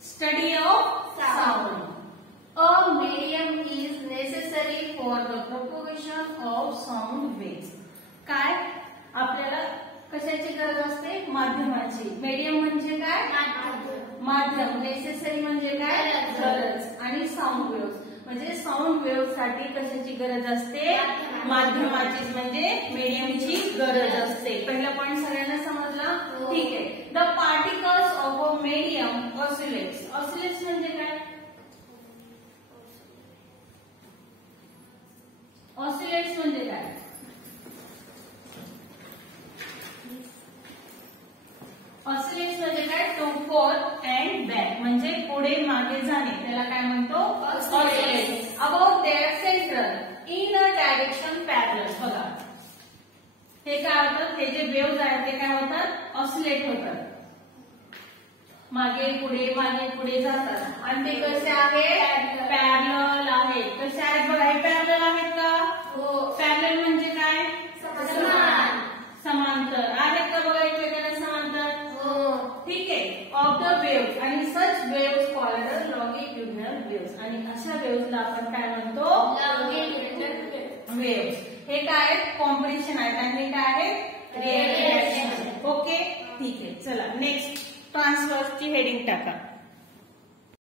Study of sound. A medium is necessary for the propagation of sound waves. काय आपल्याला कशाची गरज असते? माध्यमाची. मीडियम म्हणजे काय? माध्यम. नेसेसरी म्हणजे काय? गरज. आणि साऊंड वेव्स म्हणजे साऊंड वेव्ह साठी कशाची गरज असते? माध्यमाची म्हणजे मीडियमची गरज असते. पहिला पॉइंट सगळ्यांना समजला? ठीक आहे. The particles of a medium oscillates. Oscillates म्हणजे काय? ऑसिलेट्स म्हणजे काय? ऑसिलेट्स म्हणजे काय? टू फोर्थ अँड बॅक म्हणजे पुढे मागे जाणे, त्याला काय म्हणतो? Oscillates. About their centre in a direction parallel. बघा हे काय होतं? हे जे वेव्हज आहेत ते काय होतात? ऑसिलेट होतात. मागे पुढे जातात. आणि ते कसे आहेत? पॅरलल आहेत. कसे आहेत बघा? हे पॅरलल आहेत का? हो. पॅरलल म्हणजे काय? समांतर आहेत का बघा? एकमेकांना समांतर. हो. ठीक आहे. ऑफ द वेव्ह आणि सच वेव्स कॉल्ड लॉंगिट्युडिनल वेव्स. आणि अशा वेव्सला आपण काय म्हणतो? लॉंगिट्युडिनल वेव्स. हे काय आहेत? कॉम्प्रेशन आहेत आणि काय आहेत? रिएक्शन. ओके ठीक आहे. चला नेक्स्ट ट्रान्सव्हर्सची हेडिंग टाका.